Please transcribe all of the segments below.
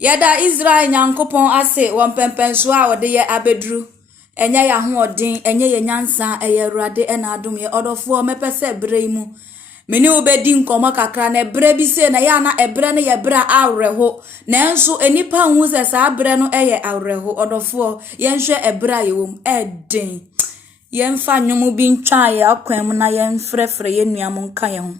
Yada Israel nyankopon ase wampempenso a wode ye abedru enye ya hoodin enye ye nyansa eye Awurade ena adom ye odofo mepese bre mu meni obedi nkomo kakra na bre bi se na ya na ebre ne ye bra awreho na enso enipa hu se sa bre no eye awreho odofo ye nhwe ebra ye wom eden ye mfa nwom bi ntwa ye akwan mu na ye mfrefre ye nuam nka ye ho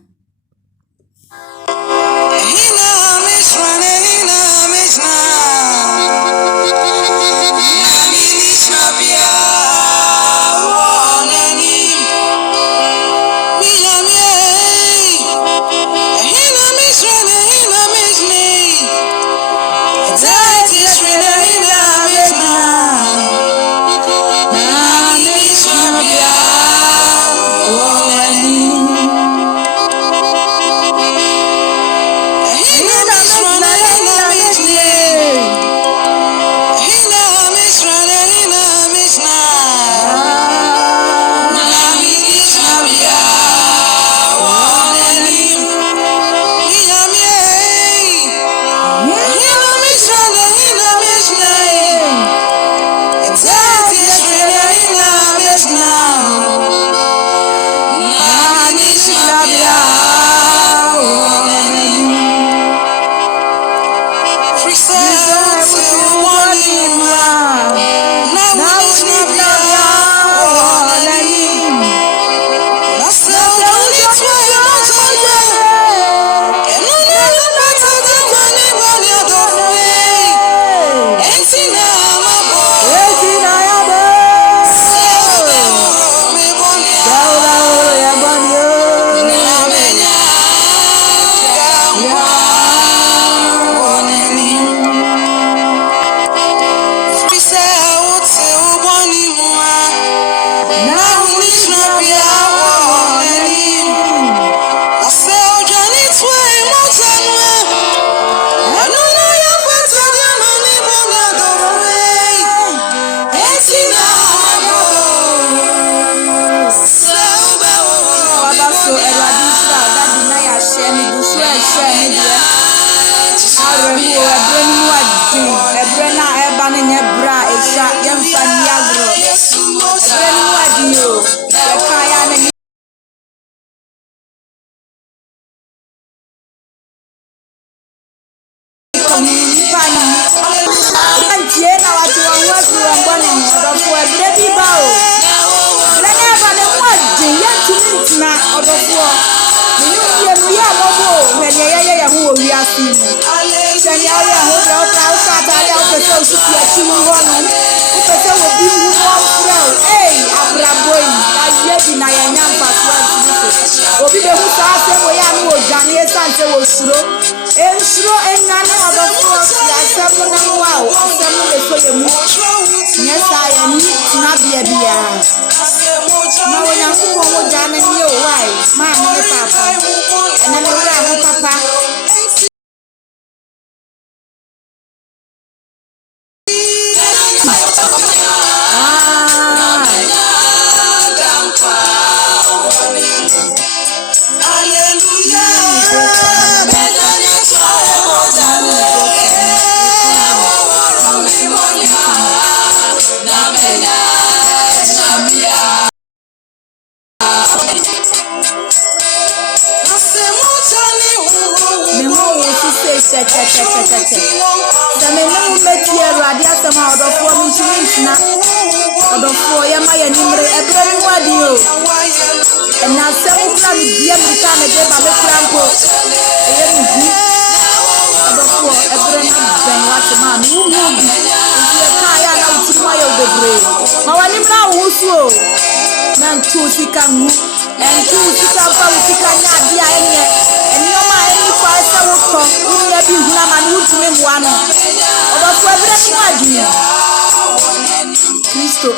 Kristo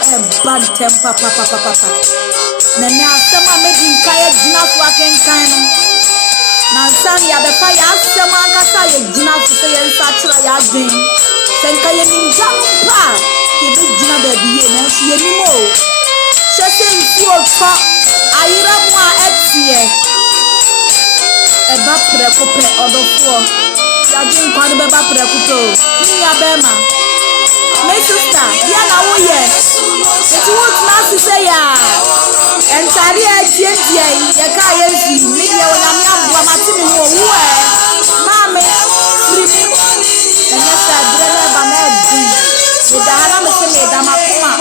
bantem papa na asema medi nkaya gina so akenkan no na san ya befa ya asema ankasa ya gina so se ya nsa kira ya adwen senka ya ninja no pa ke be gina ba biye na so ya nimo hwese nfu otwa ayira mu a etie eba preko pe odofo ya din kwa no beba prekuto ni abema my sister ya na wo ye eti wo tuna sise ya entari ajientie ye ka ye fi mi ye wona mi abua matimi wo wo mame free enya sa drele ba na din we da hana me se me da makoma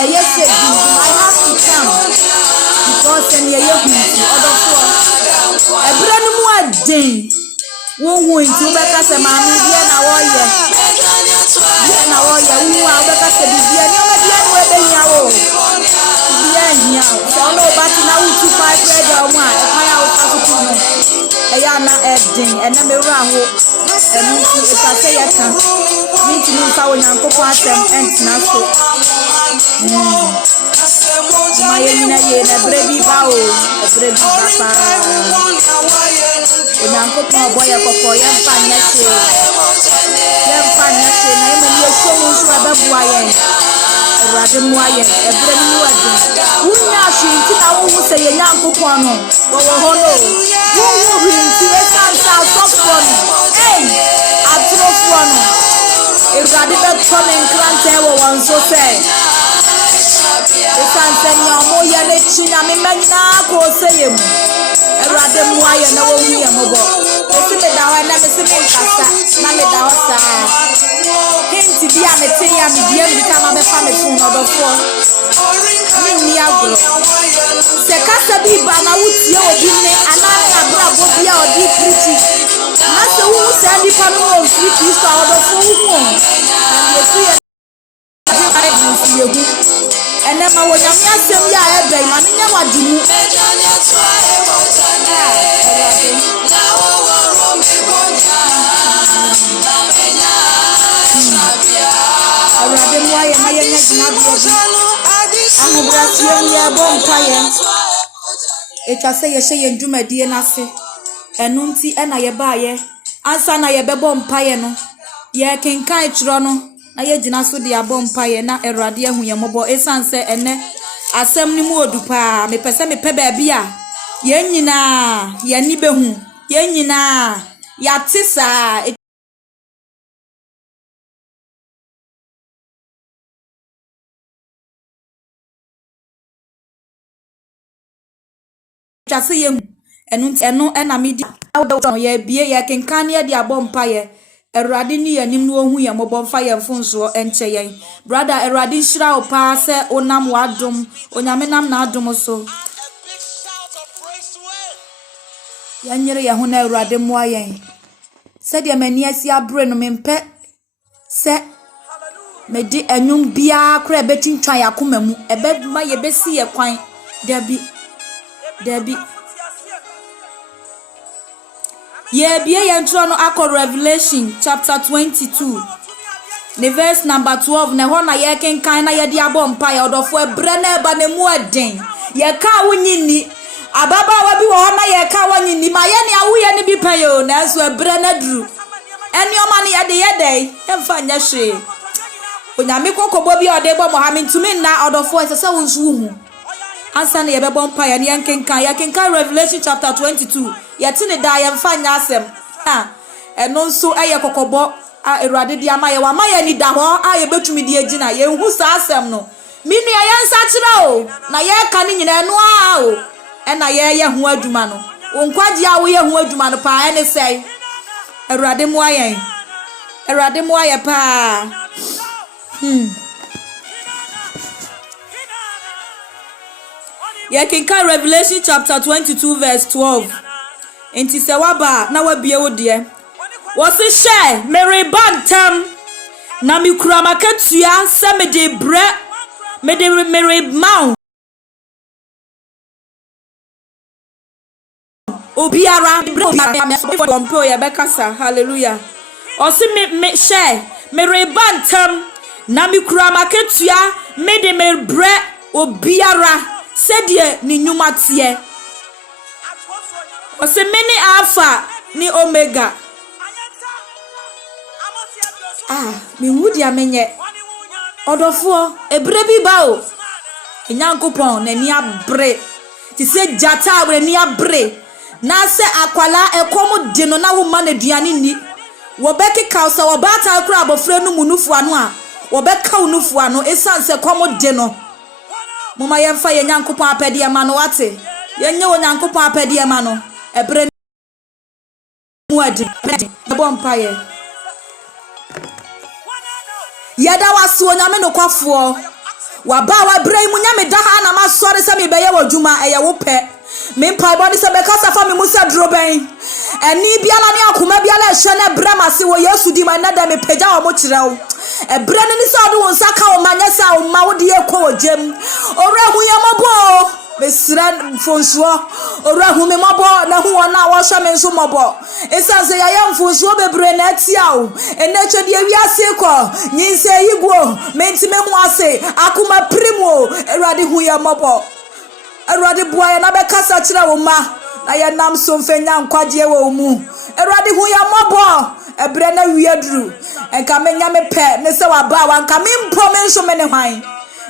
eye se din I have to come because en ye hu odofo ebra no mu adin wo hu nti wo beka se mame bia na wo ye bia na wo ye wu a wo beka se bia ni o ma bia no e be hia wo bia hia so no ba ti na wo tu pa bread o mu a e kan ya wo fa so no e ya na edin e na me wura ho e mu ti e ta se ye kan ni ti ni fa wo nyankopon asem entina so ma ye ni na ye na brebi ba o brebi ba pa nyankopon boye kokko ye mfa nyase na e ma ye so mu so ababua ye Rade muaye ebre ni wade wunya hwinti na wo se ye nyankopon no wo ho no wo hwinti e sansa sofo no atrofo no Rade be tone nkrante wo wonso se e sansa nyomo ye le chinya me manya ko se ye mu Rade muaye na wo hu ye mobo esi me da wa na me se me nkasa na me da wa sa Hinti dia mete ya mi dia mi kama be fa me fun odofo ni agro se kasa bi ba na wutie obi ne anana brabo bia odi preach na se wu se di pa no o free Kristo odofo wu and ye see I see you ene ma wo nyame asem ya e be ma nya wadimu Arade muaye ma ye nyina bi ahubrasio ye bompaye etwa se ye hye ndwumadie nase enu nti ena ye baaye ansa na ye bebo mpaye no ye kenkan kiro no na ye gina so de abompaye na erade ahu ye mobo esanse ene asem ni mu odupa me pese me pe ba bia ye nyina ye ni behu ye nyina ya tisa Jase ye enu ena midi awo ye bie ye kenkan ye de abompaye Erade ni yanim no hu ye mobomfa ye mfonso enche yen brother erade nhira o pa se onam wadom onyame nam na adom so ya nyere ye hu na erade moa yen se de mani asi abre no mempe se medi enwum bia kra betintwan yakoma mu ebe ma ye besi ye kwan Debi Ye bie ye ntro no akọ Revelation chapter 22 ne verse number 12 ne ho na ye kenkan na ye di abompa ye odofo ebre na eba ne mu aden ye ka wonyini ababa wa bi wo na ye ka wonyini ma ye ne awoye ne bi payo na so ebre na duru eni oma ne ye de ye dai emfa nya hwe onyame kokobo bi odebo Mohammed tumi na odofo ese se wonsu hu ansa na ye be bompa ye ne kenkan Revelation chapter 22 yetini da ye mfa nya asem eno nso eye kokobo erade di amaye wa maye ni da ho ye betumi di agina ye hu sa asem no minu ye nsa kire o na ye ka ni nyina eno o na ye hu adwuma no onkwaji a wo ye hu adwuma no pa ene sei erade mu ayen pa ye kinka Revelation chapter 22 verse 12 enti se waba na wabie wo de wo se hye merebantam na mikura makatua se mede bre mede meremau obiara bompo ya bekasa hallelujah o se me hye merebantam na mikura makatua mede mebre obiara sedie ni nyuma tie o se meni alpha ni omega mi wudi amenye odofo ebre bi ba o enyankopon na ni abre ti se jata abre ni abre na se akwala ekomu de no na wo ma na duane ni wobekika so wobata kura abofra no munufu ano a wobeka unufu ano esanse komo de no moma yemfa ye nyankopon apede ma no wate yenye wo nyankopon apede ma no ebre mu adi bompa ye yada waso onyame no kwafo waba wa bre mu nyame da ha na masore se me beye wadwuma eye wo pe me mpa body se be kasa fa me musa droben eni biala ne akoma biala ehwe na brama se wo yesu di man na da me pagya wo mo kirew ebre ne ni se odo won saka wo manya sa wo ma wo de ekọ ojem ora hu ye mobo mesira mfonsuo ora hu me mobo na hu wona wo hwe me nso mobo esanse ya ya mfonsuo bebre na atia wo enetwe de wiase ko nyinse yiguo mentime mu ase akoma primo erade hu ye mobo erade boya na be kasa kire wo ma na ye nam so mfenya nkwaje wo mu erade hu ye mobo ebre na wiadru enka menya me pe me se wa ba wa nka me mpo me nso me ne hwan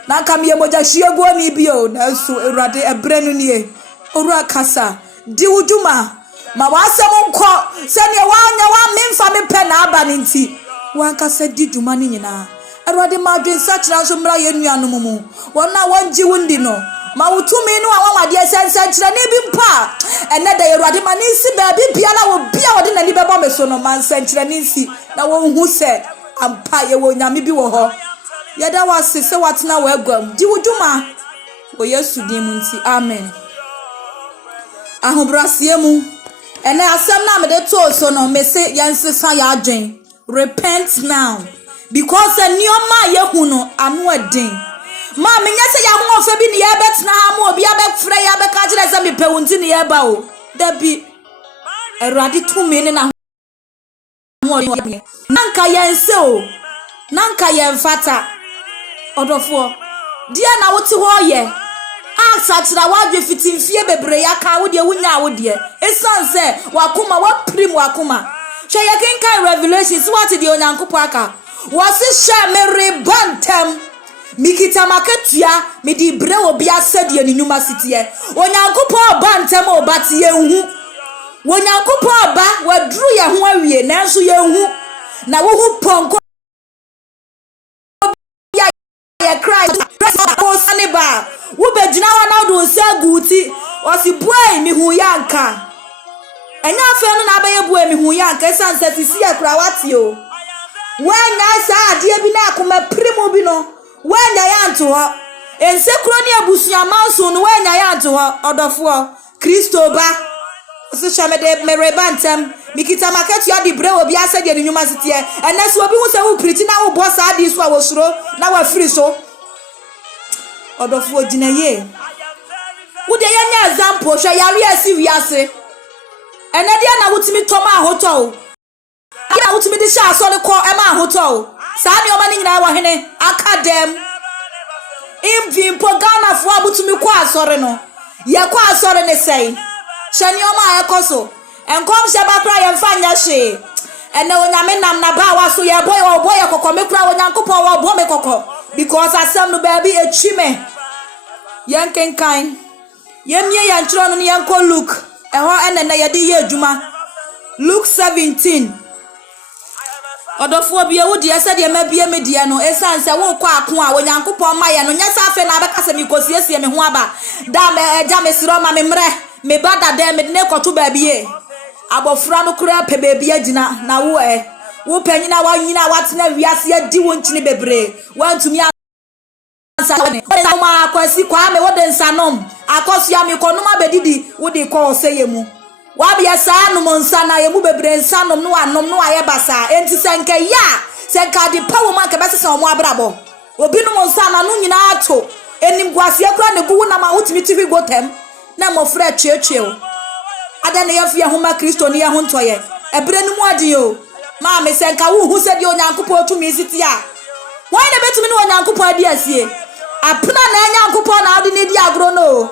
na nka me moja hwiegu ani bio na so erade ebre no nie owura kasa di wuduma ma wasem nko se ne wanya wa memfa me pe na aba ne nti wa kasa di duma ni nyina erade ma dwen sachira so mra ye nuanom mu wona wanji wundi no ma wutumi no awawade esense kire ne bi mpa ene da yerade ma nsi ba bi biala wo bia wode na ni bebo me so no man senkire ne nsi na wo hu se ampa ye wo nyame bi wo ho yeda wase se watena wo agwam di wuduma wo yesu din mu nti amen ahobrasie mu ene asem na me de to so no me se yansesa ya adwen repent now because enioma ye hu no anu adin ma me nyese ya ho ofa bi ne ye betena ha ma obi abefre ya be ka kire se me pewunti ne ye ba o da bi erade tumi ne na ho nanka yense o nanka yenfata odofo dia na wote ho ye asa tira wadwe fitimfie bebre ya ka wo de wunya wo de esanse wakoma waprim wakoma hwe ye kenkan revelations what de onyankopo aka wose hwe me rebantem mikita maketua me di bre obi asade ni nyuma sitie onyankopo obantem obati ye hu wonyankopo oba wadru ye ho awie nanso ye hu na wo hu ponko ya Christ ba wo begina wa na do nsaguti wasi boy mi hu yanka enya afa no na abaye boy mi hu yanka sanse sisi akura wati o wanya sa ade bi na akoma primo bi no wanya yanto ho ensekro ne abusuya manso no wanya yanto ho odofo Kristo ba so chamede merebantem mikita maketu adi bre obi asede ni nyuma sitie eneso obi hu se wu preach na wo boss adi so a wo suro na wa free so odofo gina ye wo de yanya example hwe yare asi wiase enede na wutimi toma hoto ya wutimi de sha so ne ko e ma hoto sa ne oma ni nyina wa hene akadem imvi pogana fo abutumi ko asore no ye ko asore ne sei shani oma ekoso enkom se ba kra ye mfa nya hwe ene onyame nam na ba wa so ye boy kokko me kra onyankopon wo bo me kokko because asem no baby etwime yankenkan yemie yantro no yanko Luke eho ene na yede ye adwuma Luke 17 odofo bia wo de ese de ma bia media no esanse wo kwa ako a onyankopon ma ye no nyesa afe na abekasa mi kosiesie me ho aba da me eja me siro ma me mre me bada de me ne koto ba bie abofra no kura pe ba bia gina na wo panyina wa nyina watena wiase adi wo nkini bebre wantumi ansane ma akwasi kwa me wode nsanom akoso ya me konom abedidi wode ko oseyemu wa bia sa no monsa na yemu bebre nsanom no anom no aye basa enti senka ya senka di pawo man ka besesa omo abrabo obi no monsa na no nyina ato enim gwase akura ne guwu na ma wotimi tivi gotem na mo fra twetwe o ada ne yafia homa Kristo ne ya ho ntoye ebre no mu ade o ma me senka wo hu se di onyankopon otumi siti a why na betumi ne onyankopon ade asie apna na onyankopon na ade ne di agro no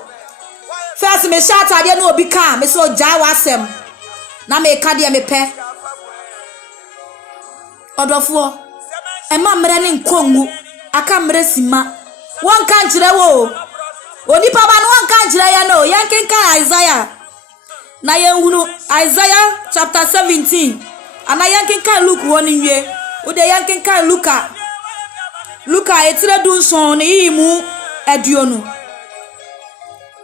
first me shout ade no obi ka me so ja wasem na me ka de me pe odofo e ma mre ne nkongu aka mre sima won kan kire wo oni pa ba no won kan kire ya no yankenka Isaiah na yenhunu Isaiah chapter 17 ana yankin kan Luke woni nwie wo de yankin kan Luka etire du nson ne yimu aduonu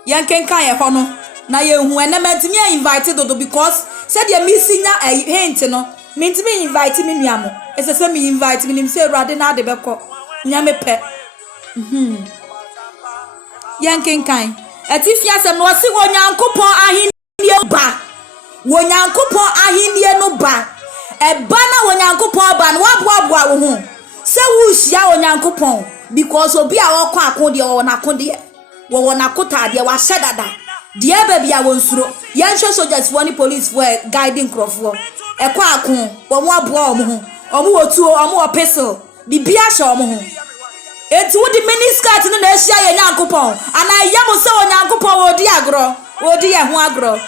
yankin kan ye ho no na ye hu enement me invite dodo because said ye missing na hint no me invite me nuamo esese me invite me nim say Awurade na ade beko nyame pe yankin kan etifia sem no si wonyankopon ahenni ba wonyankopon ahenni no ba eba na wonyankopon ba no waboaboa wo ho se wu hia wonyankopon because obi a wokọ akode wo na akode wo na kota de wa sedada de ba bia won suro yan soldiers for ni police for guiding crofo ekọ akon wo mo aboa wo ho omo wotuo omo wo pistol bibia hye wo ho eti wo di miniskirt no na ahia ye nyankopon ana yam se wonyankopon wo di agro wo di ye ho agro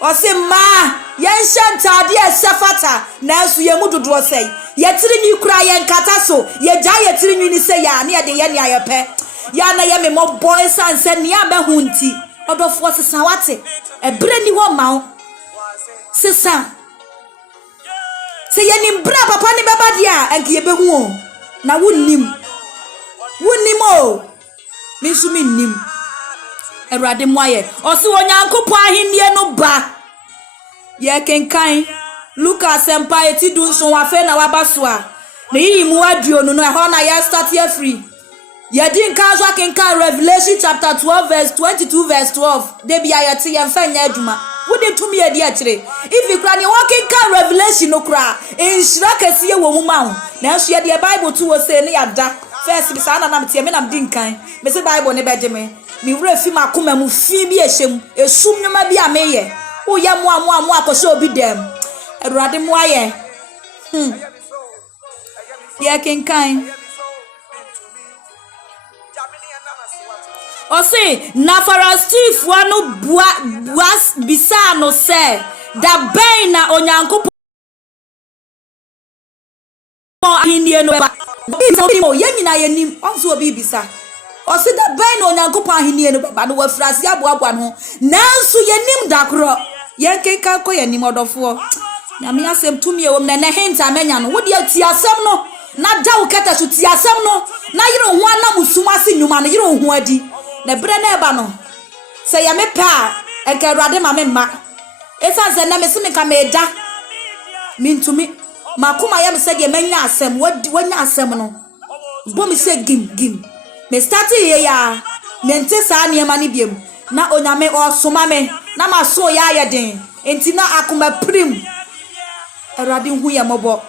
osimma yen shantade esefata na su ye mudodo sei ye tiri ni kura ye nkata so ye ja ye tiri ni se ya na ye de ye ne ayepe ya na ye me mo boy sanse ne abehu nti odofo sesa wate ebre ni ho mawo sesa se ye ni bra papa ni beba dia enke ye behu o na wunnim o minsu minnim Awurade moaye osi wonyankopon ahenni no ba ye kenkan Lucas sempa eti du nso wa fe na wabaso a na yi mu aduonu no ho na ye start here free ye din kan so kenkan Revelation chapter 12 verse 22 verse 12 de bia ye te ye mfa nya adwuma wode tumi ye di akire if you kra ni walking kan Revelation no kra enhira kase wo mu ma ho na so ye de Bible to wo say ne yada first bi sa na nam tie me nam din kan me se Bible ne beje me mi wura fi makoma mu fi bi ehyem esum nyoma bi ameye wo ya mo akose obi dem Awurade mo aye ye kenkan osi na farastif wanu buas bisa no se da ben na onyankopon ahenni no ba ye nyina ye nim onso obi bisa osi da ben na onyankopon ahenni no ba no wafrasi aboaboa no nanso ye nim dakro ye kenkan ko ye nim odofo na me asem tumi ewom na hint amenya no wodi ati asem no na dawo kata so ti asem no na yire ho ana musuma se nyuma no yire ho adi na bre na eba no se ya me pa enka Awurade ma me ma efa se na me se me ka me da mintumi makoma ya me se de menya asem wanya asem no bo me se gim me start ye ya me nte sa ne ma ne biem na onyame osoma me na maso ya ayeden enti na akoma prim Awurade hu ye mobo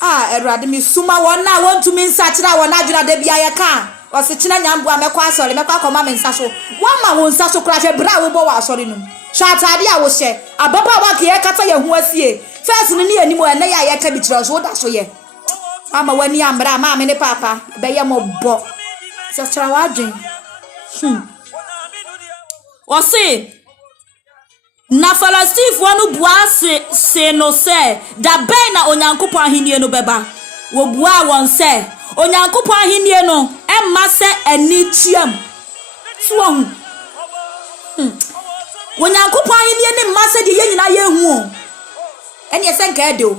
Awurade mi suma wona wontumi nsakira wona adwira da bia ye ka wose kina nyambo amekwa asori mekwa akoma me nsa so wama wo nsa so kra hwe bra wo bo wa asori num hwatade a wo hye ababa wa ke ye kata ye hu asie first ni anim ene ya ye ka bi kira so da so ye ama wani amra ma me ne papa be ye mobo se kira wa adwen wose na falastif wanu buase se no se da ben na onyankopon ahenni no beba wo bua won se onyankopon ahenni no emma se ani tiam so onyankopon ahenni ne mma se de ye nyina ye hu o ene ye se nka ede o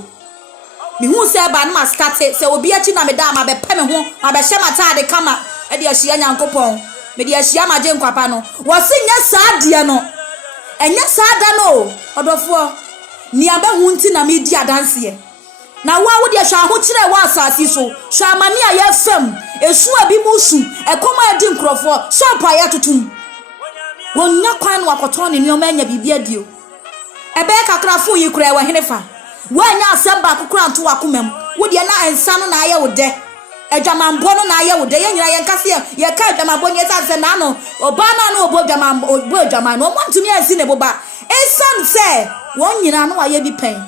mi hu se ba na ma start se obi achi na me da ma be pe me ho ma be hye mata de kama e de ahia nyankopon me de ahia ma je nkwapa no wo se nya saa de no enya sada no odofo ni abehu nti na me di adanse na wa wo de hwa ho kire wa asasi so hwa amane a ye fam esu abi musu ekoma adi nkrofo shop aya tutum wonya kwan no akoton ne nyoma anya bibia dio ebe kakrafo yi kura wa henefa wanya asamba kokura nto wakomam wo de na ensa no na aye wo de adwamambo no na aye wo de ye nyira ye nkase ye ka adwamambo ne esa na no oba na no obo adwaman no montumi asi ne boba esan se won nyira no aye bi pen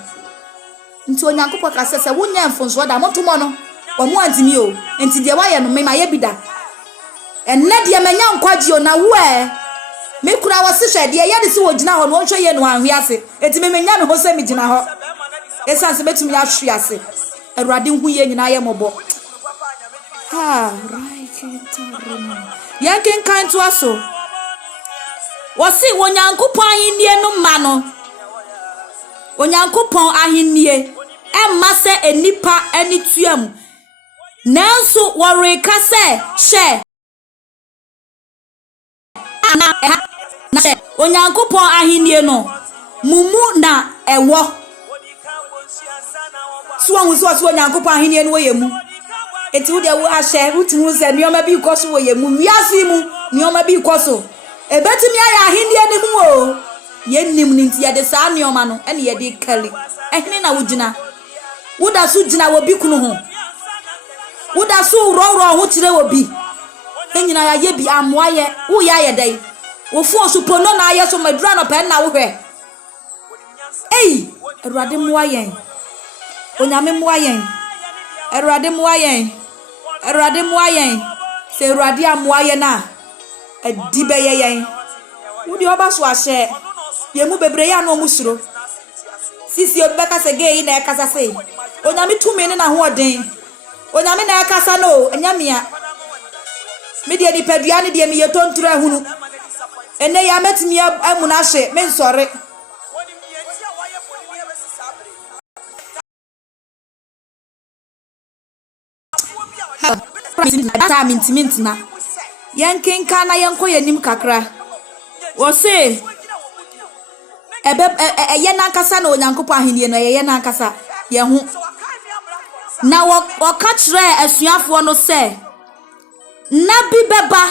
nti onyankopɔ ka sɛ wonya mfonso da montomo no omo antimi o nti de wa ye no me ma ye bi da enne de manya nkwaji o na wo me kura wo se hwɛ de ye de se wo gina hɔ no wonhwɛ ye no ahwe ase enti me menya me ho se me gina hɔ esan se betumi ahwe ase Awurade hu ye nyina ye mɔbɔ yankin kan to aso wose wonyankopon ahenni no ma no onyankopon ahennie emma se enipa eni tuam nanso woreka se hye na hye onyankopon ahennie no mumu na ewo so hu so onyankopon ahennie no yemu eti wo de wo ahye rutimu se nioma bi koso wo yemu wiase mu nioma bi koso ebetimi aya ahennie ni mu o yennim ni ntia de saa nioma no ene ye de kali ehne na wugina woda so gina wo bi kunu ho woda so roro ho kire wo bi enyina ya ye bi amoaye wo ya ye dai wo fu so pono na aye so madura no pe na wo hwe ei erade moayen onyame moayen erade moayen se erade amoaye na adi be yeyen wodi oba so ahye ye mu bebre ya no musuro sisi obeka se ge na ekasa se onyame tumi ne na ho oden onyame na ekasa no enyamia me de dipadua ne de me yetonturo ahunu ene ya metimi amuna hye me nsore data mintimintina yankenka na yanko yanim kakra wo se ye nankasa na onyankopon ahennie no ye nankasa ye hu na wo ka kire asuafo no se na bi beba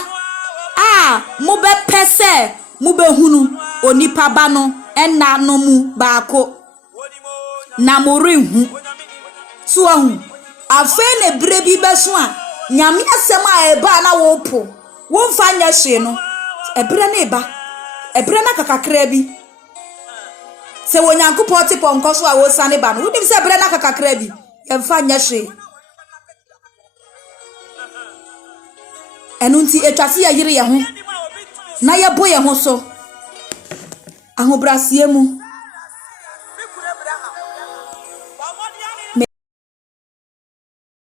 mo be pese mo be hunu onipa ba no enna no mu baako na mo renhu so ahu afa na bire bi beso a nyame asem a eba na wo po wo mfa nya hye no ebire na eba ebire na kakakra bi se wonyankopon tipo nkoso a wo sane ba no wodim se ebire na kakakra bi ye mfa nya hye enunti etwase ya yire ye ho na ye bo ye ho so ahobrasie mu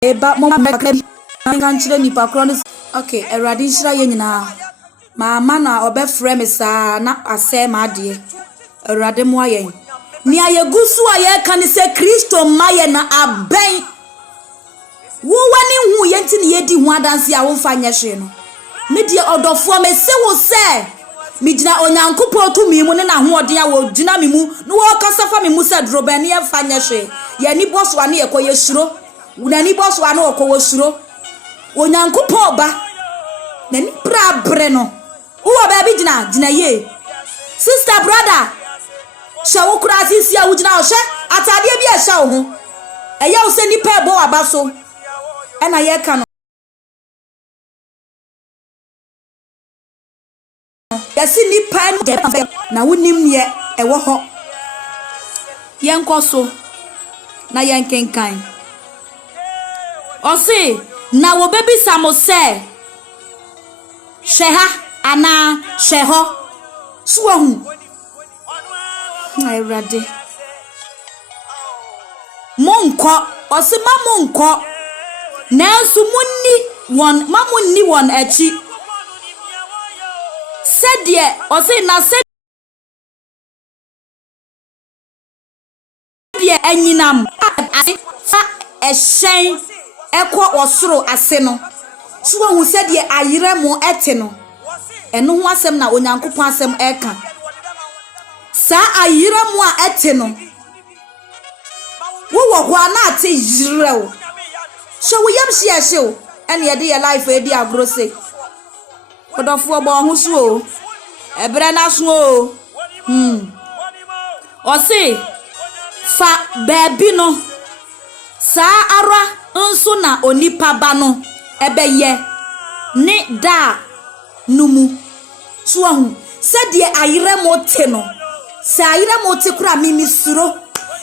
eba mo kakra bi kan chire nipa kro no okay erade nhira ye nyina mama na obefre me saa na ase ma de erade mo ayen ni ayegusu aye kan se Kristo maye na aben wo wani hu ye nti ne yedi hu adanse a wo mfa nya hwe no me de odofo me se wo se me gina onyankopon to mi mu ne na ho oden a wo gina mi mu no wo kasa fa mi mu se drobe ne ye mfa nya hwe ye ni boso ane ye koye suro una ni boso ane okowo suro onyankopon ba na ni brabre no wo ba bi gina ye sister brother shawo kura sisi a wugina o hye atade bi a hye wo ho eya wo se ni pa ebo abaso ena ye ka no yesi ni pa na wonim ye ewo ho yenkoso na yenkenkan o se na wo bebi samose sheha ana sheho suwahu ay rade monko o se mamonko nansu munni won achi sedie o se na sedie anyinam fa ehyen ekọ osoro ase no suwahu sedie ayiremo ete no eno ho asem na onyankopon asem eka sa ayiremo a ete no wo ho ana ate yireo so wo yam hye hye o ene ye de ye life e di agrose odofo bo ho so o ebere na so o o se fa baby no sa ara nso na onipa ba no ebeye ne da numu so ahu sedie ayiremo te no sa ayiremo te kura mimisuro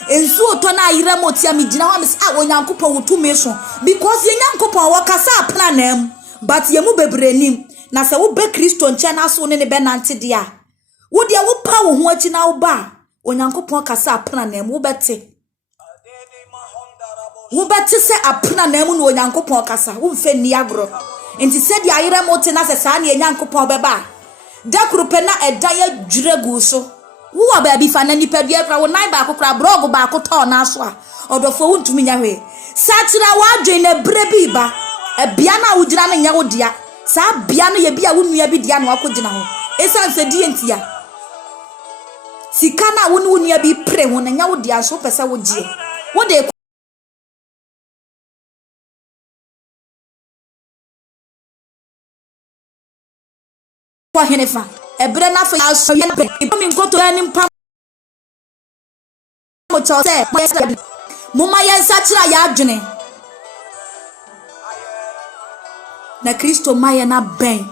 ensu oto na ayiremo te amigina wa mis a onyankopon wotumi so because yenyankopon wakasa plan am but yemu bebrenim na se wo be Kristo nche na so ne be nante dia wo de wo pa wo ho achi na wo ba onyankopon kasa plan am wo bete se apna na mu no onyankopon kasa wo mfe ni agro enti se dia ayere mo te na se sa na onyankopon beba da krupe na eda ya dwuregu so wo ba fa na nipadua kra wo nan ba akokra blog ba akoto na so a odofo wontumi nya hwe satira wa adwen na bre bi ba bia na wo gira na nya wo dia sa bia no ye bia wo nua bi dia na wakogina ho esanse die ntia sika na wo ne wo nua bi pre ho na nya wo dia so pese wo gie wo de kwa henefa ebre na fa aso ye na pe mi nkoto ani mpa mo chose mo ma ye satira ya adwene na Kristo maye na ben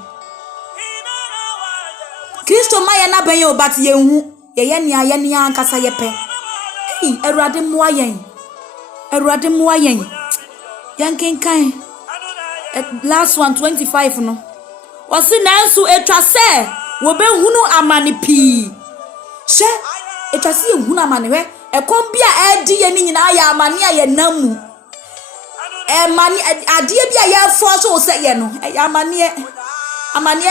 Kristo maye na ben yo bat ye hu ye ni ankasa ye pe Awurade mo ayen yankenkan last one 25 no wasi nansu etwa se wo be hunu amane pi she etwa se hunu amane we ekom bia edi ye ni nyina ya amane ya namu mani adie bia ya force wo se ye no amane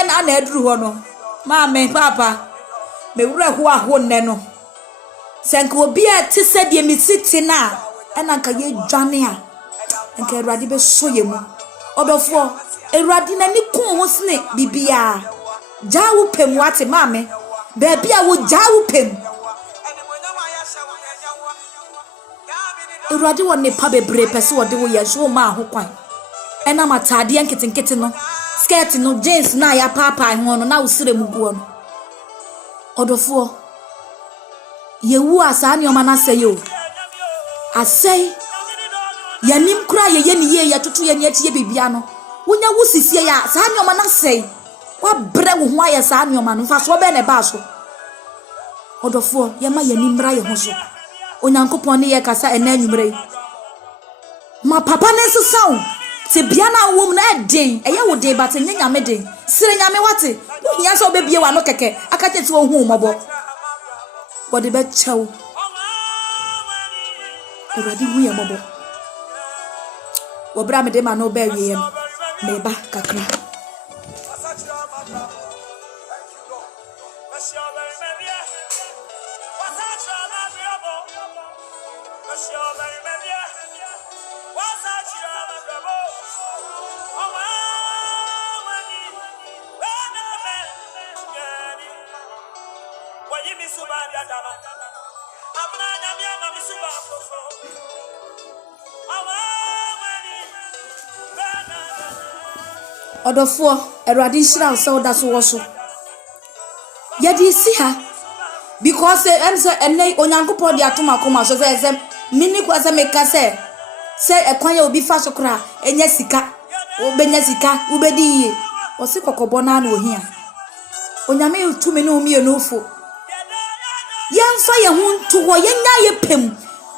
na na aduru ho no maame papa me wura ho nne no senka obi a ti se de mi siti na na nka ye dwane a nka Awurade be so ye mu odofo Awurade na ni kun ho sne bibia jawu pem wate maame ba bia wo jawu pem Awurade won ne pa bebre pese wo de wo ye so ma ho kwan ena matade nketenkete no skirt no jeans na ya papa ho no na usire mu guo no odofo yewu asa ni oma na seyo asai yanim kura ye ni ye ya tutu ye ni ati ye bibia no wonya wusisie ya sa ni oma na sei wa bre wo ho aye sa ni oma no fa so be ne ba so odofo ye ma yanim bra ye ho so onyankopon ne ye kasa ena anwumre ma papa ne sesaw te bia na wom na den eye wo de bat nyanya me den sire nyame wate wo hia so be bie wa no keke akate ti wo hu mobo wode be chew Awurade hu ye mobo wo bra me de ma no be wie me ba kakra odofo Awurade nhira so da so wo so yedi si ha because ense enai onyankopon de atoma koma so se mini kwa se meka se ekwan ya obi fa so kra enya sika obenya sika ubedi yi o se kokobo na na ohia onyame utumi ne omi enufo yemfa ye huntu ho yenya ye pem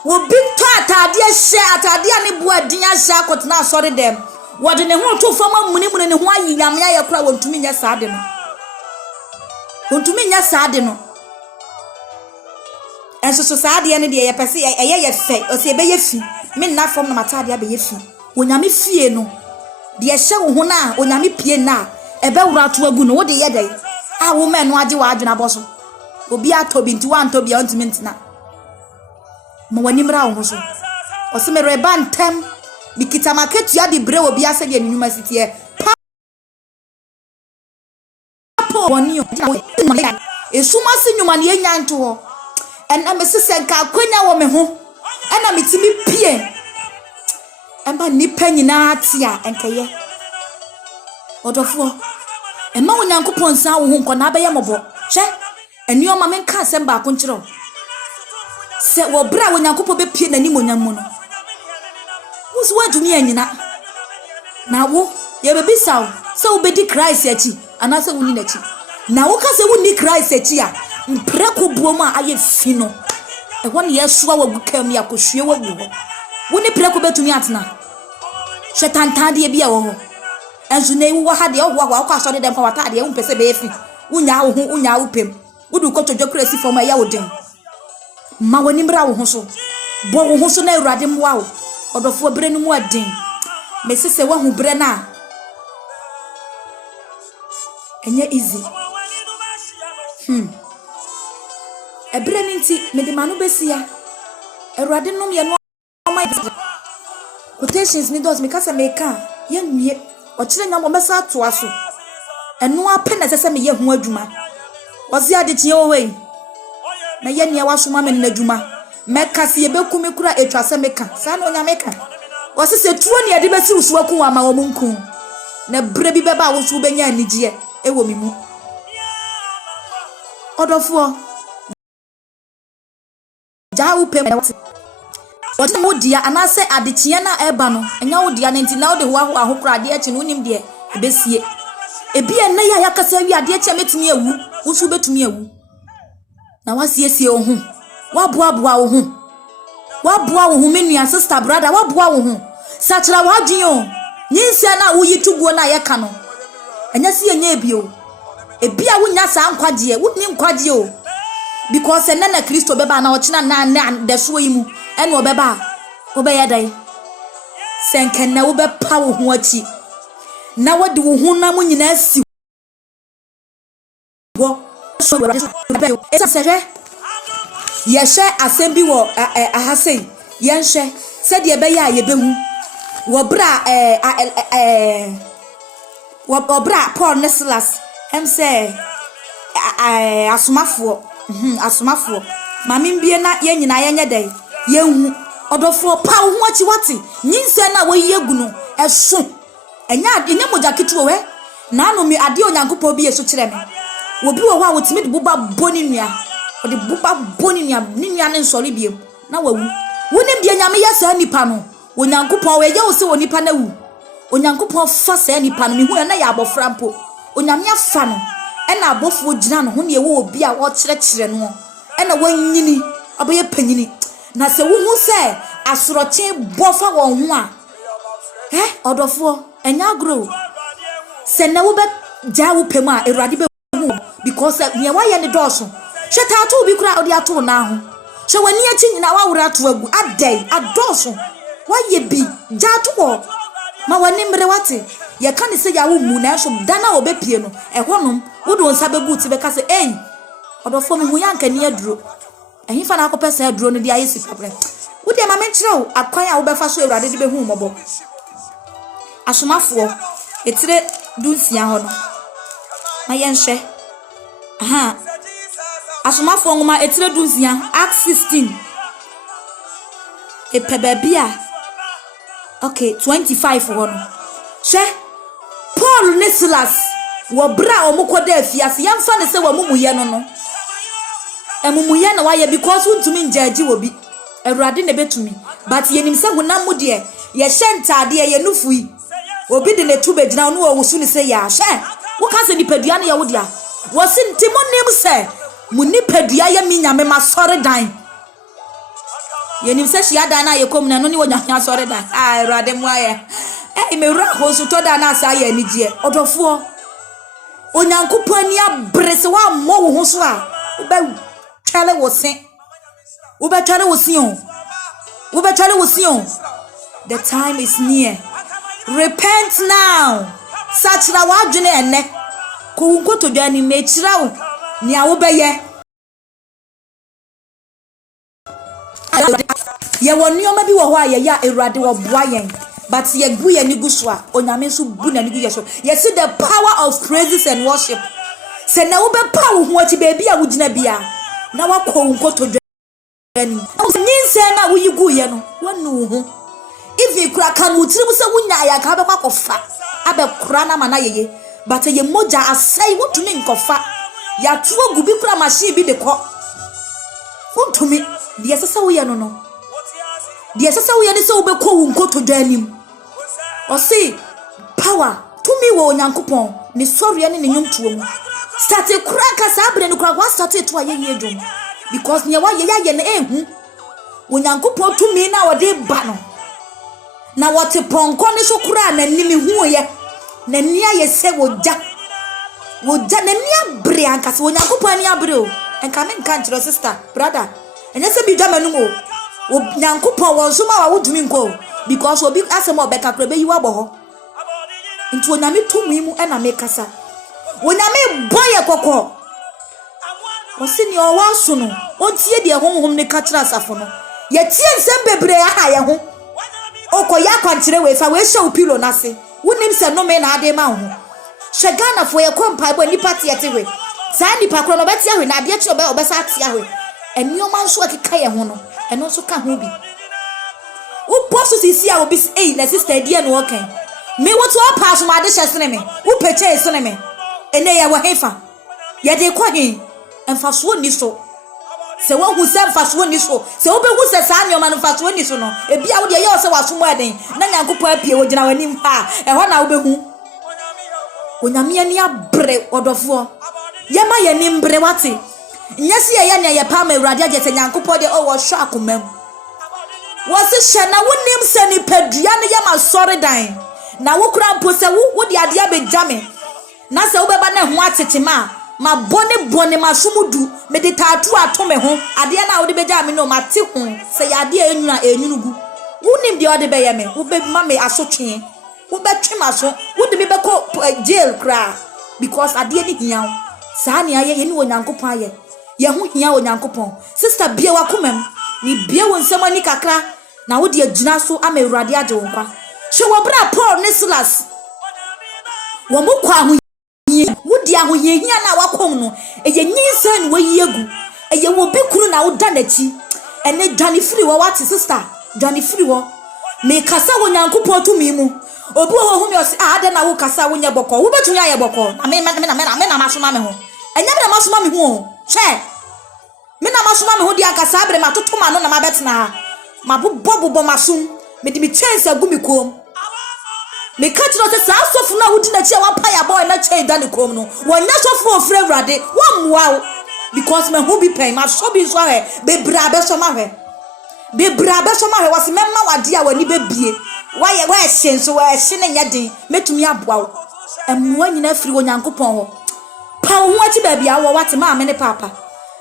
wo bito atade ne bu adin ahye akotena asore dem wode ne ho to fama muni ne ho ayiyame aye kra wontumi nya saade no enso so saade ne de ye pese ye fe o se be ye fi me na fom na matade abe ye fi onyame fie no de ye hye wo ho na onyame pie na ebe wura to agu no wo de ye dai a wo me no age wa adwena boso obi atobi nti wan tobi ontimi ntina mo wani mra wo so o se me reba ntem bikita maketu ya di bre obi ase de university e papo woni o esuma se nyuma ne nya nto ho ena me sese nka akwanya wo me ho ena mitimi pie ema nipa nyina atia enkaye odofo ema onyankopon san wo ho nko na abaye mobo hwe eni o ma me nka asem ba ko nkiro se wo bra onyankopon be pie nani monyamu no musu wadumi anyina na wo ye be bisaw se wo be di Christ achi anase wo ni nachi na wo ka se wo ni Christ achi a mpreko buom a aye fi no e ho ne yesoa wagukam ya kohwe wagu ho wo ni preko betumi atena shetantade bia wo ho enso ne wo ha de wo kwa so de dem kwa watade wo mpese be efi unya wo ho unya wo pem wudu ko todwo kresi fom ya wo den ma woni mra wo ho so bo wo ho so na Awurade mwa wo odofo bre no mu aden mesese wa hu bre na enye easy Ebre ninti me de manu besia. Erade nom ye no quotations ni dos me kasa me ka ye nwie. O kire nyam omesa ato aso. Eno ape na sese me ye ho adwuma. Ozi ade tie o we. Na ye nia wasoma me na adwuma. Me kase ye bekumi kura etwase me ka. Sa na onya me ka. O sese tuo ne ade besi usuwa ku ama wo munku. Na bre bi beba wo so benya anigye ewo mi mu. Odofo jawu pem wati modia anase adekye na eba no enya wodia nti na wode ho ahokra ade echi no unim de ebesie ebi enne ya yakasa wi ade echi metumi ewu wusu betumi ewu na wasiesie wo ho waboaboa wo ho waboa wo ho menua sister brother waboa wo ho sachira wadwen o nyinsia na wo yituguo na yeka no enya si enya ebio ebi a wonya sa nkwagye wonni nkwagye o because enna Kristo beba na ochina na deso yimu ene obeba obeya dai senken na obepa wo ho achi na wode wo ho na mo nyina asi wo so esa sere yehwe asembi wo ahasei yenhwe sede ebeya yebehu wo bra wo bra Paul Neslas say asomafo asomafo mami mbie na ye nyina ye nyedai ye hu odofo pa ho achi wati nyinse na wo yegu no eso enya moja kitu we na anu mi ade onyankopɔ bi yeso kire me wo bi wo wa wotimi de buba boni nua ode buba boni nua ni nua ne nsori biem na wawu wonim de nyame yesa nipa no onyankopɔ we ye wo se wonipa na wu onyankopɔ fa sa nipa no mi hu na ya abofra mpo onyame afa no ena abofo gina no ho ne ewo obi a wo kire no ena wanyini abaye panyini na se wo hu se asoroche bofa won ho a odofo enya agro se na wo be ja wo pem a erade be hu because ne wa ye ne doso hwe tato obi kura odi ato na ho hwe wani achi nyina wa wura to agu adai adoso wa ye bi ja to wo ma wani mre wate ye kan se ya wo mu na so dana obepie no ehonom wo do nsa begu ti be ka se odofo me hu yanka ni aduro ehifa na akopesa aduro no dia yesi kabre wo de ma menkyerɛ akwan a wo befa so Awurade de be hu mobo asomafo etire dunsia ho no ma yenhwe asomafo ngoma etire dunsia Acts 16 epebabia okay 25 ho no hwe Paul ne Silas wo bra omukoda afiase yamfa ne se wa mumuye no emumuye na waye because untumi njaji wobi Awurade ne betumi but yenim se honam mu de ye hyentade ye nufui obi de ne tube gina no wo wusu ne se ya hwe wo ka se nipadua ne ye wo dia wo se ntimo nim se mu nipadua ye minyame masore dan yenim se hia dan na ye kom na no ne wo nya sore dan Awurade mu aye me wura ho so to da na asa ye anigye odofo onyankopɔ ani abrese wa mo wo ho so a wo be twale wo se wo be twale wo si on wo be twale wo si on the time is near repent now sachira wa adwene enne ko nkoto dwa ni mechira wo ni a wo be ye woni o ma bi wo ho a ye ya Awurade wo boa yen but ye gu ye ni guswa onyame so bu na ni gu ye so ye see the power of praises and worship se na wo be pa wo ho ati baby a wo gina bia na wakɔ nkoto dwani nyinse na wo yigu ye no wonu ho if kura kan wo tirim se wunya ya ka be kwakofa abekura na mana yeye but ye moja asai wotumi nkofa ya tuo gubi kura machine bi de kɔ wotumi de sesa wo ye no de sesa wo ye ne se wo be kɔ wo nkoto dwani o see power tumi wo Onyankopɔn ni sɔre ne nyumtuo mu start kura ka sabre ne kura wa start to aye dwom because ne wa ye ya ye ne ehu Onyankopɔn tumi na wo de ba no na wote ponko ne so kura na nimi hu ye na nia ye se woja na nia bre anka se Onyankopɔn ani abre o enka me nka nkyero sister brother enye se bi dwama nu o Onyankopɔn won so ma wa wodumi nko because obi asem obeka kura be yi wa boho nti onyame tumi mu na me kasa onyame boye kokko Osini o waso no ontie de honhom ne ka kira asafo no ye tie nsem bebre aha ye ho okoya kwantire we fa we hye upilo na se wonim se no me na ade ma ho hwegana fo ye kompa bo nipa tie tewe saa nipa kro no betia hwe na ade kire obesa atia hwe enioma nso akeka ye ho no eno nso ka ho bi wo poso sisi a obi eh na sister die no okan me wo to pass ma de hye sene me wo peche sene me ene ye wo hefa ye de kwa hin emfaso ni so se wo hu se emfaso ni so se wo be hu se saa nyoma no emfaso ni so no ebia wo de ye wo se wasomo eden na nyankopɔ apie wo gina wanim ha ɛhɔ na wo be hu onyame ani abre odofo ye ma ye nim bre wate nyesi ye ne ye pa ma awurade agye nyankopɔ de o wo hwa akomam wo se hye na wonim se ni padua ne ye ma sɔre dan na wo kura mpo se wo de ade abegya na se wo beba na ho atetema ma bone ma sumudu me de tatu atome ho ade na wo de begya me no ma te ho se ya ade enyunugu wonim de ode beye me wo be ma me asotwe wo be twema so wo de me be ko jail kra because ade ni hia saa ne aye ni onyankopon aye ye ho hia onyankopon sister bia wa komam ni bia won nsem ani kakra na wo de agina so ama awurade age wo kwa hwe wo bra Paul ne Silas wo mo kwa ho wudi ahoyehia na wakom no eye nyinsa ni wayiegu eye wo bi kuru na wo da nachi ene dwane free wo wate sister dwane free wo me kasa wo nyankopon tumi mu obi wo hu me o se ade na wo kasa wo nya boko wo betumi aye boko na me na masoma me ho enya me na masoma me ho che me na masoma me ho di akasa abre ma totoma no na ma betena ha ma bobo masum me di me chance agumi kom me catch no say asofu na wudi na chia wa paya boy na chei da ne kom no wonya sofu ofre awrade wo mwa because me hu bi pen ma so bi so he be bra be so ma he wase memma wade a wani bebie wa hye nso wa hye ne nyeden metumi aboa wo emwa nyina firi onyankopon ho pa wo ati ba bia wo wate ma me ne papa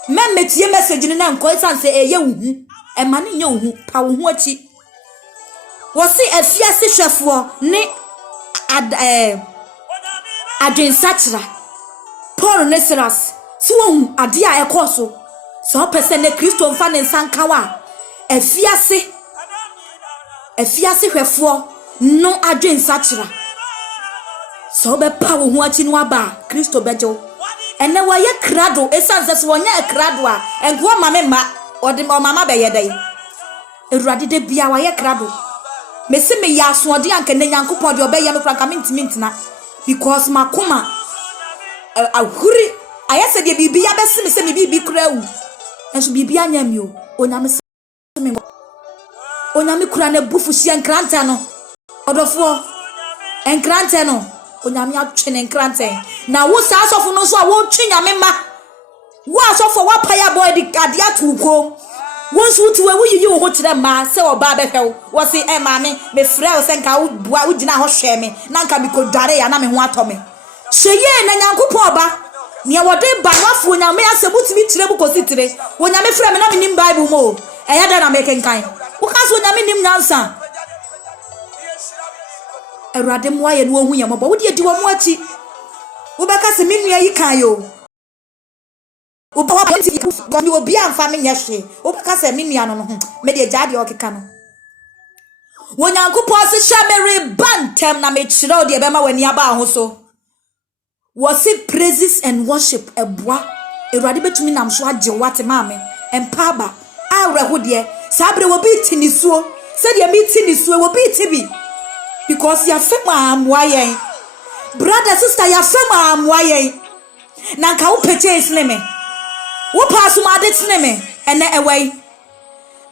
memmetie message ni na nko isan say eye wuhu ema ne nya wuhu pa wo hu ati wo si afiase hwefo ne adwensachira Paul ne Silas si won ade a ekoso so person ne Kristo mfa ne nsanka wa afiase hwefo no adwensachira so be pa wo hu achi no aba Kristo bejo ene wa ye krado esanse so wonya krado a enko mama ma ode mama be ye dai Ewurade de bia wa ye krado mesi me ya soode anka ne nyankopon de obeye me franka mintina because makoma ahuri ayese de bibia besi me se me bibi kura wu enso bibia nya mi o onyame se me onyame kura na bufuhia nkranta no odofo enkranta no onyame atwe ne nkranta na wo sa asofo no so a wo twi nyame ma wo asofo wa paya boy di ade atuko wonsu tuwe wuyi wo kire ma se oba behwew wo se maame me frɛ wo se nka wo bua wo gina ho hwɛ me na nka me kodware ya na me ho atɔ me hweye na nyankopɔ oba ne wode ba wafo nyame asebutimi kire bu kositire wo nyame frɛ me na me nim bible mo ɛya da na me kenkan wo ka so nyame nim nyansa Awurade mo aye no ohu yambo wo de di wo mo achi wo bɛka se me nua yi kan yo oba wa penti go mi obi amfa me nyehwe obaka se me nua no no me de jade okeka no wonyankopo se hye me rebantem na me chiro de be ma wani aba ho so was it praises and worship eboa Ewurade betumi nam so age wate maame empaba awreho de sabre wo bi tinisuo se de mi tinisuo wo bi tibi because ya fema amwa yen brother sister ya fema amwa yen na nka wo peche isleme wo pasu ma de tineme ene ewai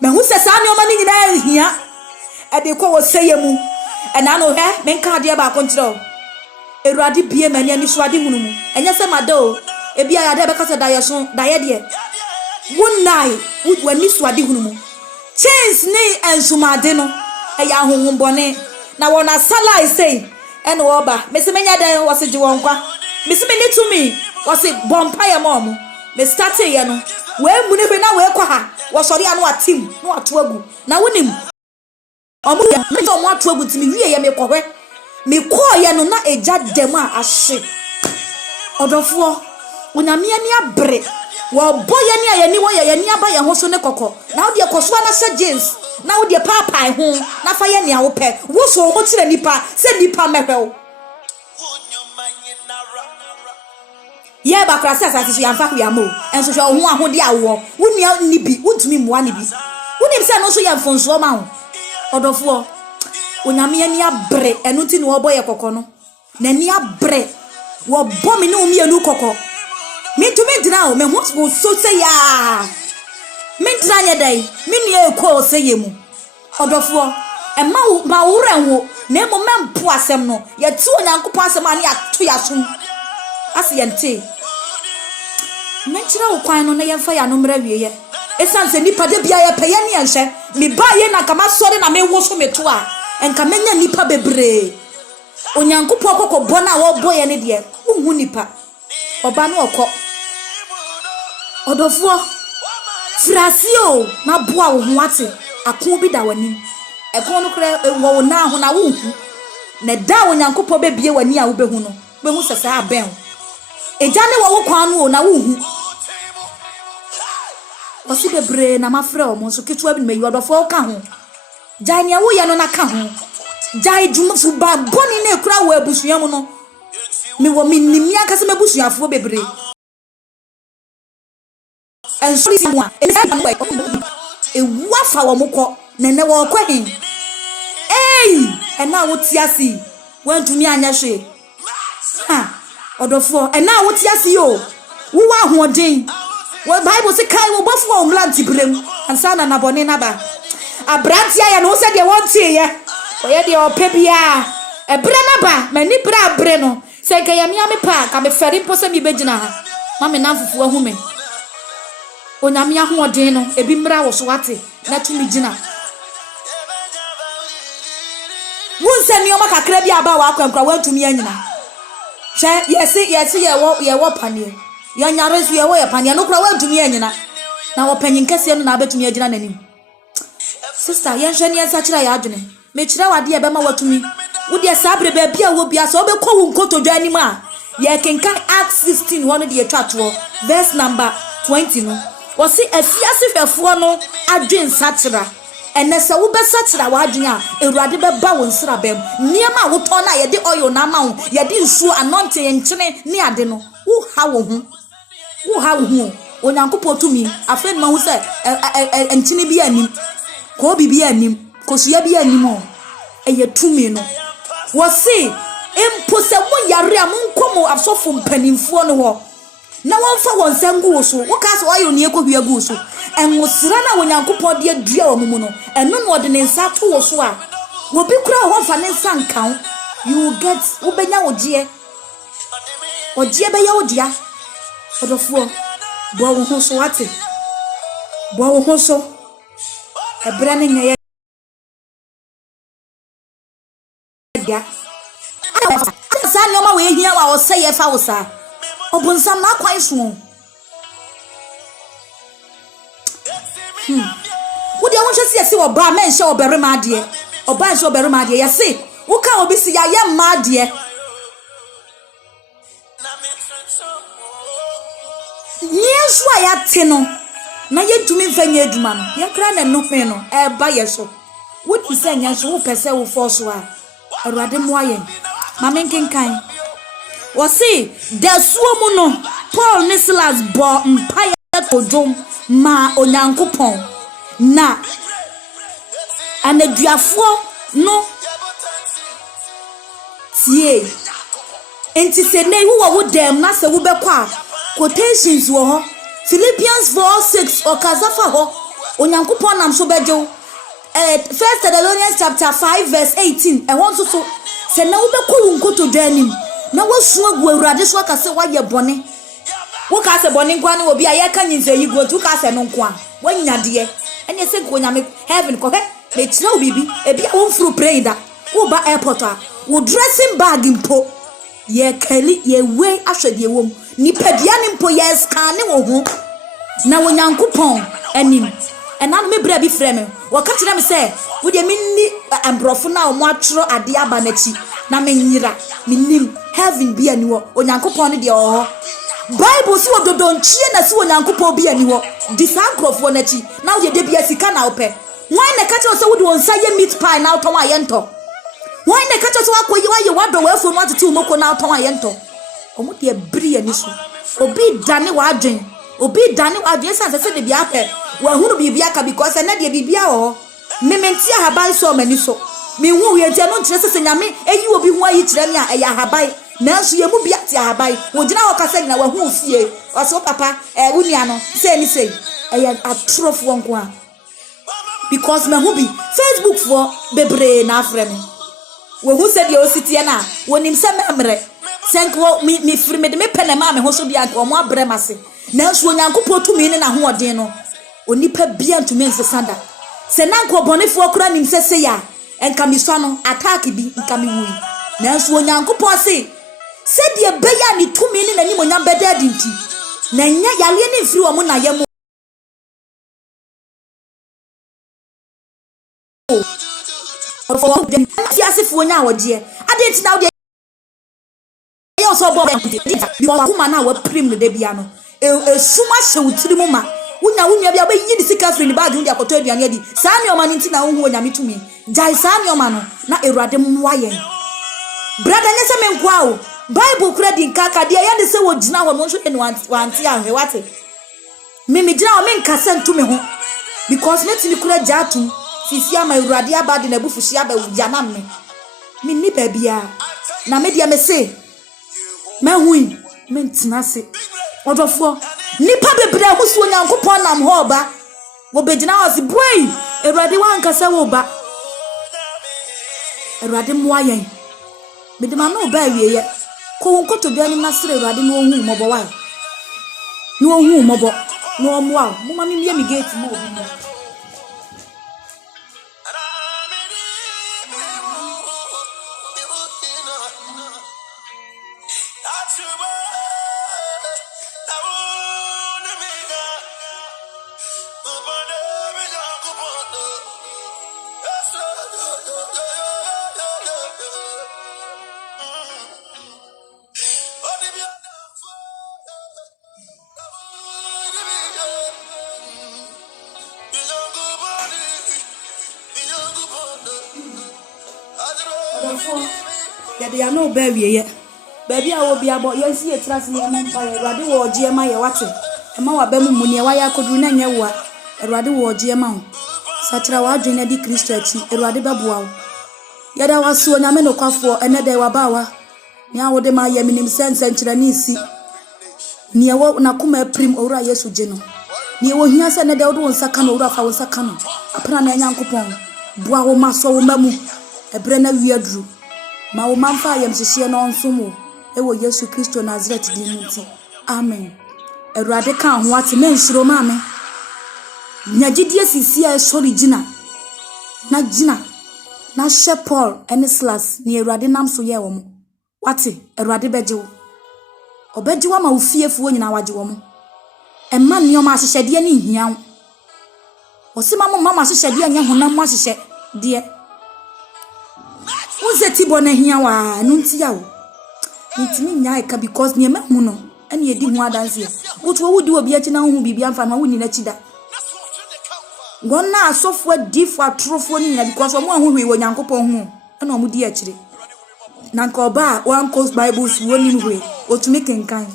me hu se sa ne o ma ni nyina hia e de ko wo seye mu ena no he me nka de ba ko ntiro Ewurade bie mani ani so ade hunu mu enye se mado e bia ya de be kasa da yeso da ye de wonai wani so ade hunu mu chance ni ensumade no e ya honhom bone na wona sala isei ene wo ba me se menya den wo se ji won kwa me se me ni to me wo se bompa ye mom me start ye no we mu ne be na we kwa ha wo sori anu atim no ato agu na wonim omu ye me to mo ato agu timi wie ye me kohwe me ko ye no na eja dem a ahye odofo onyame ani abre wo boye ni ayani wo ye ni aba ye ho so ne kokko na wo de koso na se jeans na wo de papa ho na fa ye ni a wo pe wo so ho tire nipa se nipa mehwe ye ba kra se asase so yamfa hwe amo enso hwe ho ahode awo woni ni bi wontumi moa ni bi woni se no so ye mfonso ma ho odofo onyame ani abre enu ti ni wo boye kokko no na ni abre wo bo me ni o mi enu kokko me to me dina o me ho so say ya me dina nya dai me ni e ko say yemu odofo e ma wure ho na mo mempo asem no ye ti onyankopon asem ani ato ya sum ase yente me kira wo kwan no na ye fa ya no mra wieye esan se nipa de bia ye peye ne enhye me ba ye na kama sori na me wo so me to a enka menya nipa bebre onyankopon kokko bona wo boye ne de hu nipa oba no okọ odofo frasio na boa wo ho ate akon bi da wani ekon no kra wo na ho na wo hu na da onyankopon be bie wani a wo behu no behu sesa aben eja ne wo kwan no na wo hu osi bebre na mafre o mo so ketua bi me yodofo ka ho jai ne wo ye no na ka ho jai dwum fu ba boni na ekura wo abusuam no me wo minimi akase mabusuafo bebre enso si mo a wafa wo mokọ na ne wo kọ hin ena wo tiasi wantumi anya hwe ha odofo ena wo tiasi yo wo wa hoden wo bible se kai wo bofo o mlanti brem ansa na bone na ba abrantia ya no se de won tie ye oye de opebia ebre na ba mani bra bre no se ka ya mi pa ka me feri po se mi begina ha na me namfufu ahu me onyame ahoden no ebi mra wo so wate na tumi gina wunse mi o makakra bi aba wa akwankwa wantumi anyina hwe yesi ye wo panie ya nyare so ye wo ye panie no kura wantumi anyina na wo panyin kase no na abetumi agina nanim sister ye hwe ne yesa kira ya adwene me kira wade ye bema watumi wo de sabre ba bia wo bia so obekọ wo nkotodwa anim a ye kenkan Acts 16 one de twatwo verse number 20 no wosi afiase hwefo no adwen satira enese wo be satira wa adwen a ewurade be ba wo nsira bem niema wo ton na ye de oil na ma wo ye de nsuo anointing nkyene ne ade no wo ha wo hu onyankopɔ tumi afen ma wo se nkyene bi anim ko bibi anim ko suya bi anim o eye tumi no wosi empo se mo yare a mo nkomo asofo mpanimfo no ho na wonfa wonsangu wo so wo ka so ayo ne ekohua gu so enwosira na wonyankopɔ de adua wo mu no eno no de ne nsa to wo so a wo bi kura wo fa ne nsa nkan you get wo benya ogie be ya odia odofo bo wo ho so wate bo wo ho so ebra ne nya ya sa nyoma we hia wa wo sey fa wo sa obonsam na kwai so wo de won hwese yesi wo ba men hye oberema ade oba hye oberema ade yesi wo ka obi si ya ye ma ade yesu aya te no na yedumi mfanya eduma no ye kra na no pe no e ba ye so wo ti se nya so wo pese wo force wa awurade mo ayen ma men kenkan wosi desuo mu no Paul ne Silas bo mpaya kodom ma onyankopon na anaduafo no tie enti se nei wo dem na se wo bekwa quotations wo ho Philippians 4:6 okazafa ho onyankopon nam so bejo 1 Thessalonians chapter 5 verse 18 e won so se na wo bekwa nkoto danim na wasu agu awurade so aka se waye bone wo ka se bone nkwa ne obi a ye ka nyinze yi go tu ka se no nkwa wanyade ene se ko nyame heaven ko he me tira obibi ebi a won furu pray da wo ba airport a wo dressing bag mpo ye kali ye we ahwede wom ni padia ne mpo ye scan ne wo ho na wonyankopon anim ena no me bra bi frɛ me wo ka tira me se wo de minni ambrofo na o mo atro ade aba na chi na menyira minim heaven bi ani wo onyankopon ne de o Bible si wo don't chie na si wo nyankopon bi ani ho disankrofo na chi na wo de bia sika na ope why na catch us wo de won say meat pie na oton ayento why na catch us wa koyi wa ye wa do wa fo no atete umoko na oton ayento omo de bri ani so obi dane wa adwen san se de bia pe wa hunu bibia ka because na de bibia ho mementi ahaban so mani so me hu ye tie no ntre se nyame eyi obi hu ayi kire me a eya ahaban nanso ye mu bia ti ahaban wo gina wo kasa gina wa hu fie oso papa wunia no say ni say eya atrof won ko a because me hu bi Facebook for bebre na afre me wo hu se de o sitie na wonim se memre senko mi free me de me pene ma me ho so bia ko mo abre mase nanso onyankopɔ tumi ne na ho odin no onipa bia ntumi nsesanda se nanko bonefo akura nim se ya enka mi so no attack bi nka mi wui nanso onyankopɔ se de beya ni tumi ne nani monyam beda dinti na nya yale ne mfiri wo mo na yam for dem fi asefo nya awode ade nti na wo yo so bo bi kuma na wa prim ne da bia no suma hye wutiri mu ma wunya bia ba yi di sika firi ni ba de akoto aduane adi saa ne o ma nti na wo hu onyame tumi jai saa ne o ma no na ewurade mwa yen brother ne se me nkwa o Bible credit kaka de ya de se wo gina ho no so ne wanti ahwe wate me gina o me nkasa ntumi ho because me kura jatu sisi ama ewurade abade na bufushi aba wugya na me ni babia na me dia me se me hui me ntina se odofo nipa bebre ahusu onyankopon nam ho ba wo begina ho se boy ewurade wan kasa wo ba ewurade moa yen me de ma no ba wiye ko nkoto bia ni nasere ewurade no hu mobo wa no hu mobo no moa mo ma mi mi gate mo obi mo ya de ya no ba wiye baby a wo bia bo ye si etrase ne mu pa Ewurade wo oje ma ye wate e ma wa ba mu ne wa ya koduru na nye wo a Ewurade wo oje ma wo satira wa adwene di Kristo achi Ewurade beboa wo ya da waso onyame no kwafo ene da wa ba wa ne a wo de ma ye minim sense nkyira ni si ne wo na kuma prim owura Yesu je no ne wo hia se ne da wo nsaka no owura fa wo nsaka no apra na Nyankopɔn boa wo maso wo mamu ebre na wiadru ma wo manfa yam hihie no nsomo ewo Yesu Kristo Nazareth di nti amen Ewurade kan ho ate na nsiro ma me nyagidie sisi a sori gina na she Paul Enislas ni Ewurade nam so ye wo mo wate Ewurade beje wo obeje wo ma wo fiefuo nyina waje wo mo emma nioma ahyehede ne hia wo osima mo mama ahyehede nya honam mo ahyehye de Uzeti bona hia wa no nti ya wo ntimi nya eka because ne ma hu no ene edi hu adanse wotu wudi obi achi na hu bibia mfa na wuni na chida gonna asofo difo atrofo ni na because omo hu hwe wo Nyankopɔn hu ene omo di akire na nka oba one coast bibles woni hwe otumi kenkan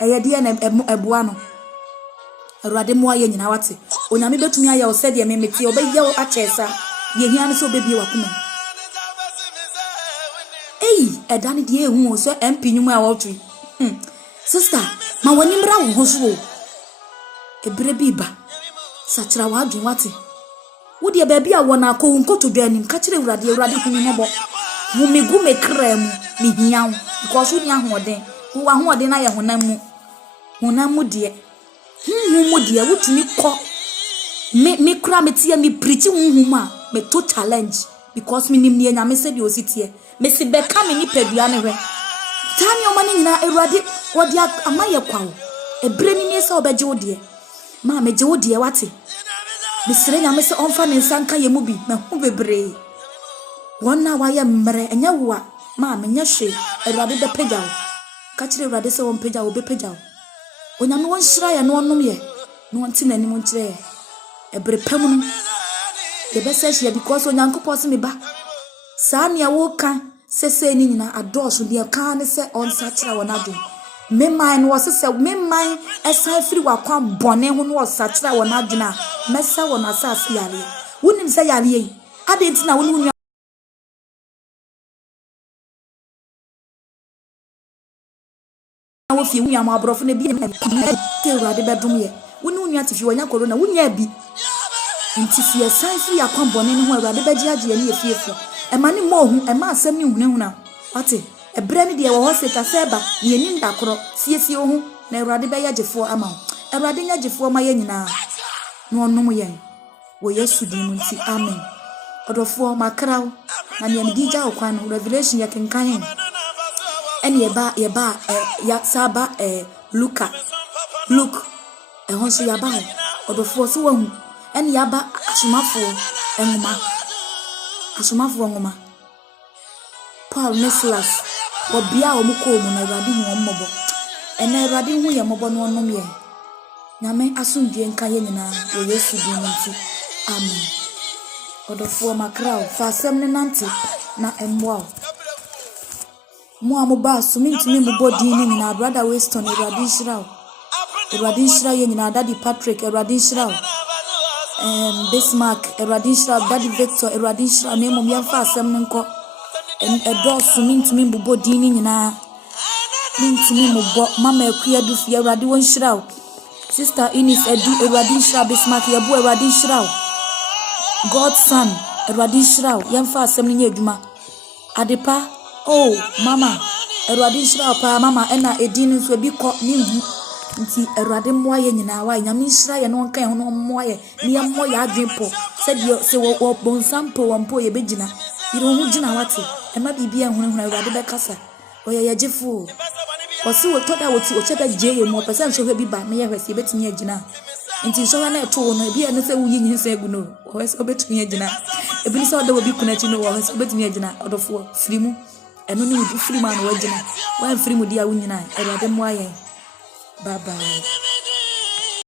eye de na eboa no Ewurade mo aye nyina wate onyame betumi aye o se de memeti obaye o achesa ye hia no so bebie wakuma edani die hu so MP nyum a wotu sister ma wani mra wo ho so ebre bi ba sachira wa adwen wate wo de ba bi a wona ko nkoto dwa nim ka kire Ewurade hu mi mobo mu megu me krem mi hiawo because wo ni ahoden wo ahoden na ye honam mu de mu de wotumi ko me kra metie me preach hu a me to challenge because me nim ne nyame se de ositie Messi beka me ni pedua ne hwe tani o mani nyina Ewurade wodi amaye kwawo ebre ni ne se obeje wo de ma meje wo de wate mesire nyame se onfa ne nsanka ye mu bi me hu bebre wona wa ye mmere enya wo a ma me nya hwe Ewurade be pegya wo ka kire Ewurade se won pegya wo be pegya wo onyame won hyira ye no onom ye no nti nanim nkyere ebre pam no ye bese hye because onyankopɔ se me ba saa ne wo kan sese ni nyina adoso de kan ne se onsa kyera won adom me man no se me man esan firi wakwa bone ho no osa kyera won adom a mesa won asase yare wonim se yare yi ade nti na wonu wo fi wunya ma abrofo na bi te urade bedum ye wonu nua te fi wonya corona wunya bi nti fi esan firi akwa bone ne ho urade beji age ne efiefo e ma ne mo hu e ma asem ne hunahuna wate ebre ne de wo hospital seba ye ni ndakoro fiesie ho na urade be yagefo ama urade nyagefo ma ye nyina no onom ye wo Yesu din nti amen odofo makraw na ne mdi ja okwan no revelation ye kenkan eni yeba ya saba Luke ehonso yaba odofo so wahu eni yaba asomafo ngoma Paul Neslas obia omuko mu na Awurade hu ommobo ena Awurade hu ye mobo no onom ye nyame asundue nka ye nyina wo Yesu din nti amen odofo makraw fa asem ne nante na emwa mo amoba so mintimi mo body ni nyina brother Weston Awurade shira ye nyina daddy Patrick Awurade shira Bismarck Awurade shira daddy Victor Awurade shira ne mo yemfa asem ne nko edoso mintimi mo body ni nyina mintimi mo bo mama akua du fi Awurade won shira sister Eunice edu Awurade shira Bismarck yabu Awurade shira Godson Awurade shira yemfa asem ne nya adwuma adepa oh mama Awurade shira pa mama ena edin nso bi ko ni hu nti Awurade mmoa ye nyina wa nyame shira ye no nkan ho no mmoa ye ne ye mmoa ya adwempo se wo bonsampo wampo ye begina yiro hu gina wate ema bibia hunahuna Awurade be kasa oye ye gifo osi wo toda woti o cheda je ye mo person so bi ba me ye hwese betini agina nti so na eto wo no bia ne se wo yi nyin se egu no o hwese obetuni agina ebi se oda wo bi kuna chi no wo hwese obetuni agina odofo firimu eno ni wo firimu an wo agina wa firimu dia wo nyina Awurade mo aye bye bye